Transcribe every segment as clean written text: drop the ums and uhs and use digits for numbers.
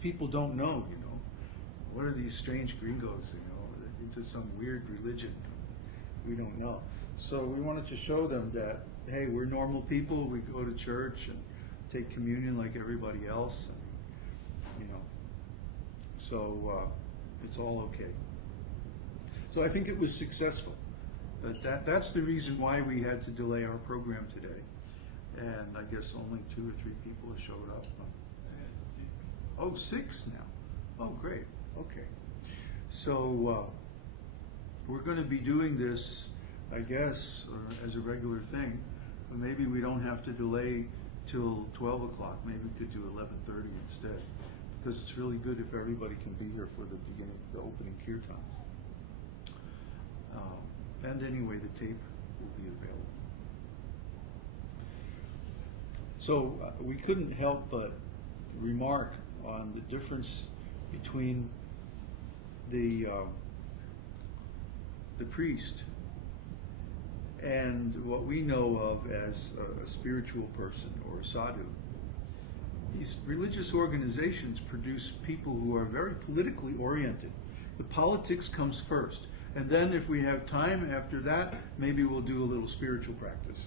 people don't know, you know, what are these strange gringos, you know, into some weird religion. We don't know. So we wanted to show them that, hey, we're normal people. We go to church and take communion like everybody else, and, you know. So it's all okay. So I think it was successful. But that's the reason why we had to delay our program today. And I guess only 2 or 3 people have showed up. Oh, 6 now. Oh, great. Okay. So we're going to be doing this, I guess, as a regular thing. But maybe we don't have to delay till 12 o'clock. Maybe we could do 11:30 instead. Because it's really good if everybody can be here for the beginning, the opening kirtan. And anyway, the tape will be available. So we couldn't help but remark on the difference between the priest and what we know of as a spiritual person or a sadhu. These religious organizations produce people who are very politically oriented. The politics comes first. And then if we have time after that, maybe we'll do a little spiritual practice.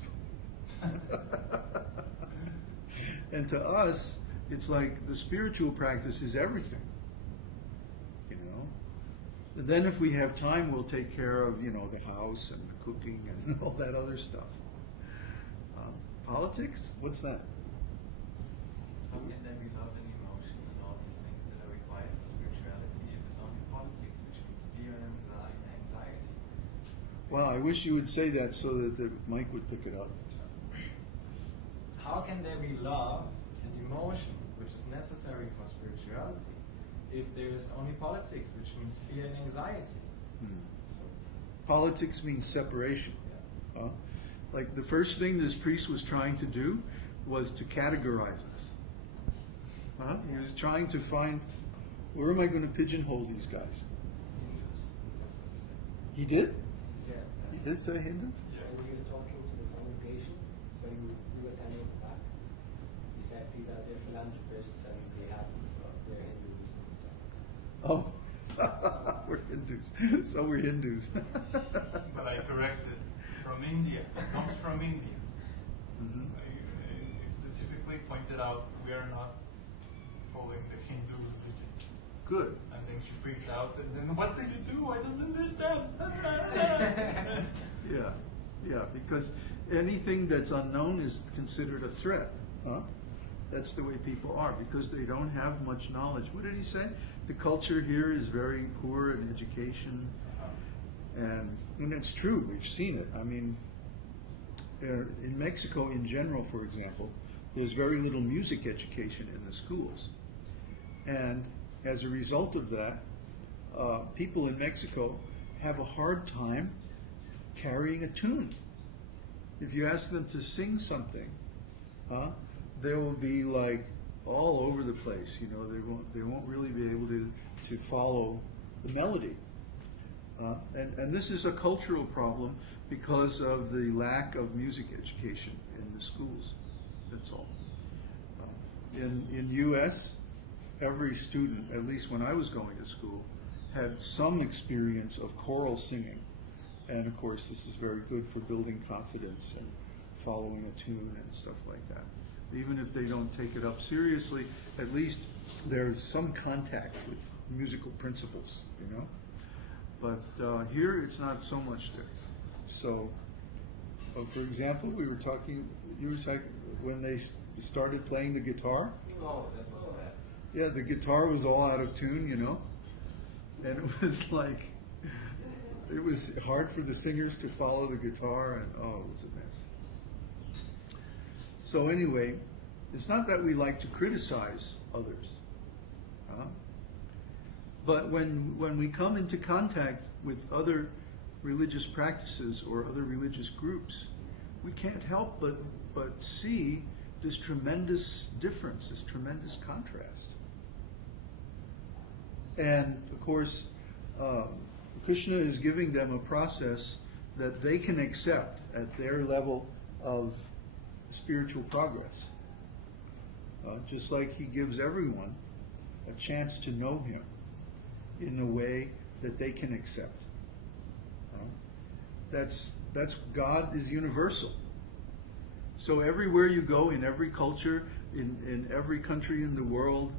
And to us, it's like the spiritual practice is everything. You know? And then if we have time, we'll take care of, you know, the house and the cooking and all that other stuff. Politics? What's that? How can there be love and emotion and all these things that are required for spirituality if it's only politics, which means fear and anxiety? Well, I wish you would say that so that the mic would pick it up. How can there be love and emotion, which is necessary for spirituality, if there is only politics, which means fear and anxiety? So, politics means separation. Yeah. Like the first thing this priest was trying to do was to categorize us. He was trying to find, where am I going to pigeonhole these guys? He did? He did say Hindus? When he was talking to the congregation, when we were standing at the back, he said that they're philanthropists and they have, they're Hindus. Oh, we're Hindus. So we're Hindus. But I corrected, from India. It comes from India. I specifically pointed out we are not following the Hindu religion. Good. And then she freaked out, and then, what do you do? I don't understand. Yeah, because anything that's unknown is considered a threat. That's the way people are, because they don't have much knowledge. What did he say? The culture here is very poor in education, and it's true. We've seen it. I mean, in Mexico in general, for example, there's very little music education in the schools. And as a result of that, people in Mexico have a hard time carrying a tune. If you ask them to sing something, they will be like all over the place. You know, they won't really be able to follow the melody. And this is a cultural problem because of the lack of music education in the schools. That's all. In U.S., every student, at least when I was going to school, had some experience of choral singing. And of course, this is very good for building confidence and following a tune and stuff like that. Even if they don't take it up seriously, at least there's some contact with musical principles, you know? But here, it's not so much there. So, for example, we were talking, you were talking, when they started playing the guitar. Oh, that was bad. Yeah, the guitar was all out of tune, you know? And it was like, it was hard for the singers to follow the guitar, and oh, it was a mess. So anyway, it's not that we like to criticize others. But when we come into contact with other religious practices or other religious groups, we can't help but see this tremendous difference, this tremendous contrast. And of course, Kṛṣṇa is giving them a process that they can accept at their level of spiritual progress. Just like he gives everyone a chance to know Him in a way that they can accept. That's God is universal. So everywhere you go, in every culture, in every country in the world,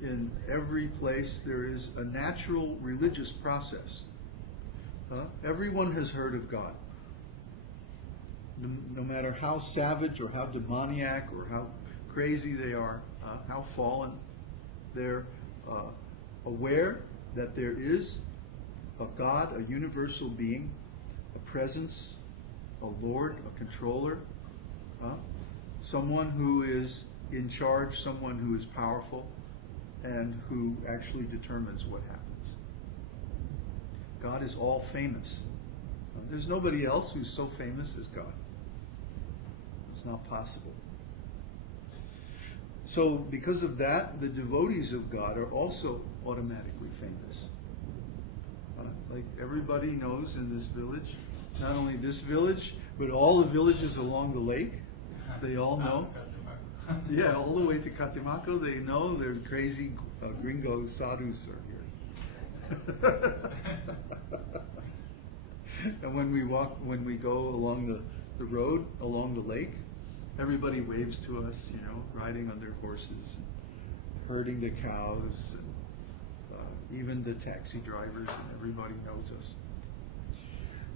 in every place, there is a natural religious process. Everyone has heard of God. No matter how savage or how demoniac or how crazy they are, how fallen, they're aware that there is a God, a universal being, a presence, a Lord, a controller, someone who is in charge, someone who is powerful, and who actually determines what happens. God is all famous. There's nobody else who's so famous as God. It's not possible. So because of that, the devotees of God are also automatically famous. Like everybody knows in this village, not only this village, but all the villages along the lake, they all know. Yeah, all the way to Katimaco, they know their crazy gringo sadhus are here. And when we go along the road, along the lake, everybody waves to us, riding on their horses, herding the cows, and even the taxi drivers, and everybody knows us.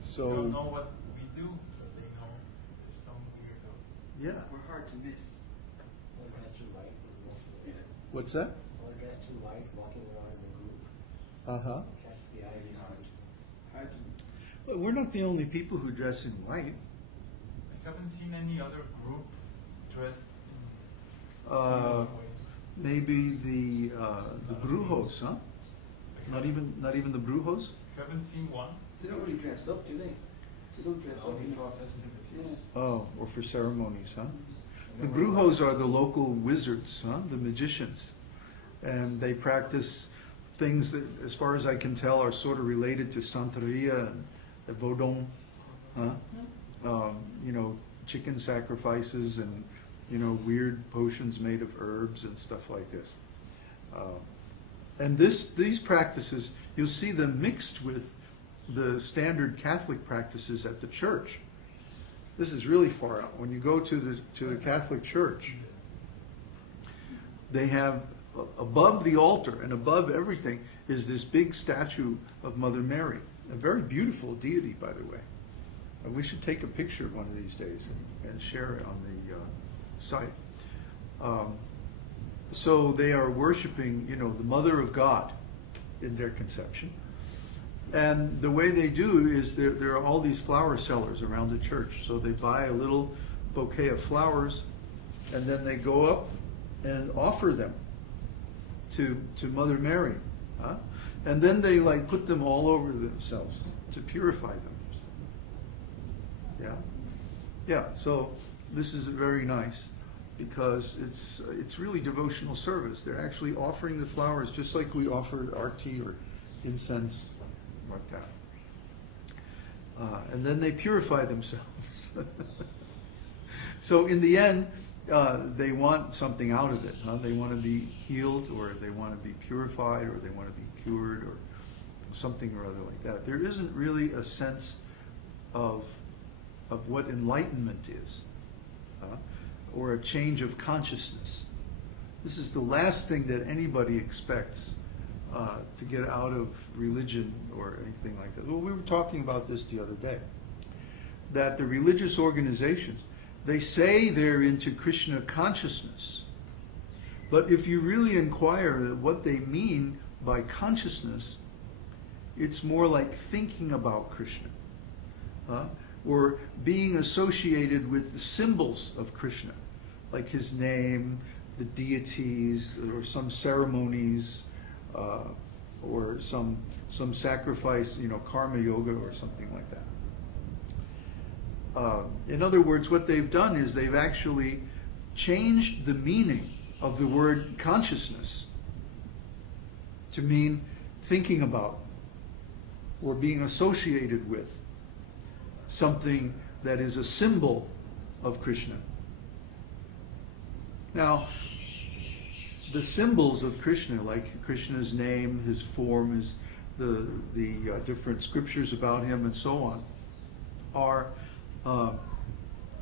So They don't know what we do, but they know there's some weirdos. yeah. We're hard to miss. All dressed in white and walking around. What's that? All dressed in white, walking around in a group. Catch the eye usage. Hard to But we're not the only people who dress in white. I haven't seen any other group dressed in Uh, similar way. maybe the brujos, huh? Not even the brujos. Haven't seen one. They don't really dress up, do they? They don't dress up. Only for festivities. Yeah. Oh, or for ceremonies, huh? The brujos are the local wizards, huh? The magicians, and they practice things that, as far as I can tell, are sort of related to Santeria and the Vodong, huh? Chicken sacrifices and weird potions made of herbs and stuff like this. And these practices, you'll see them mixed with the standard Catholic practices at the church. This is really far out. When you go to the Catholic Church, they have above the altar and above everything is this big statue of Mother Mary, a very beautiful deity, by the way. We should take a picture one of these days and share it on the site. So they are worshiping, the Mother of God in their conception. And the way they do is there are all these flower sellers around the church. So they buy a little bouquet of flowers, and then they go up and offer them to Mother Mary. Huh? And then they put them all over themselves to purify them. Yeah. So this is very nice because it's really devotional service. They're actually offering the flowers just like we offer arti or incense, like that. And then they purify themselves. So in the end, they want something out of it. Huh? They want to be healed, or they want to be purified, or they want to be cured, or something or other like that. There isn't really a sense of what enlightenment is, or a change of consciousness. This is the last thing that anybody expects to get out of religion or anything like that. Well, we were talking about this the other day, that the religious organizations, they say they're into Kṛṣna consciousness, but if you really inquire what they mean by consciousness, it's more like thinking about Kṛṣna, or being associated with the symbols of Kṛṣna, like his name, the deities, or some ceremonies, or some sacrifice, karma yoga or something like that. In other words, what they've done is they've actually changed the meaning of the word consciousness to mean thinking about or being associated with something that is a symbol of Kṛṣna. Now, the symbols of Krishna, like Krishna's name, his form, the different scriptures about him, and so on, are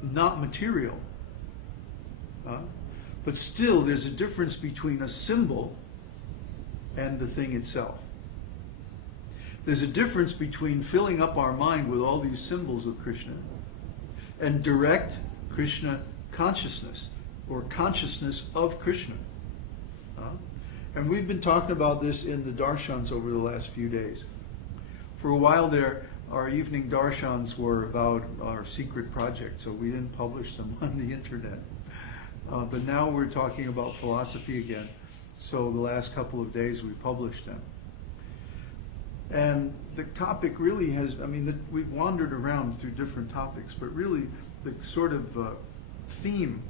not material. But still, there's a difference between a symbol and the thing itself. There's a difference between filling up our mind with all these symbols of Krishna and direct Krishna consciousness, or consciousness of Krishna. And we've been talking about this in the darshans over the last few days. For a while there, our evening darshans were about our secret project, so we didn't publish them on the internet. But now we're talking about philosophy again. So the last couple of days we published them. And the topic really has, we've wandered around through different topics, but really the sort of theme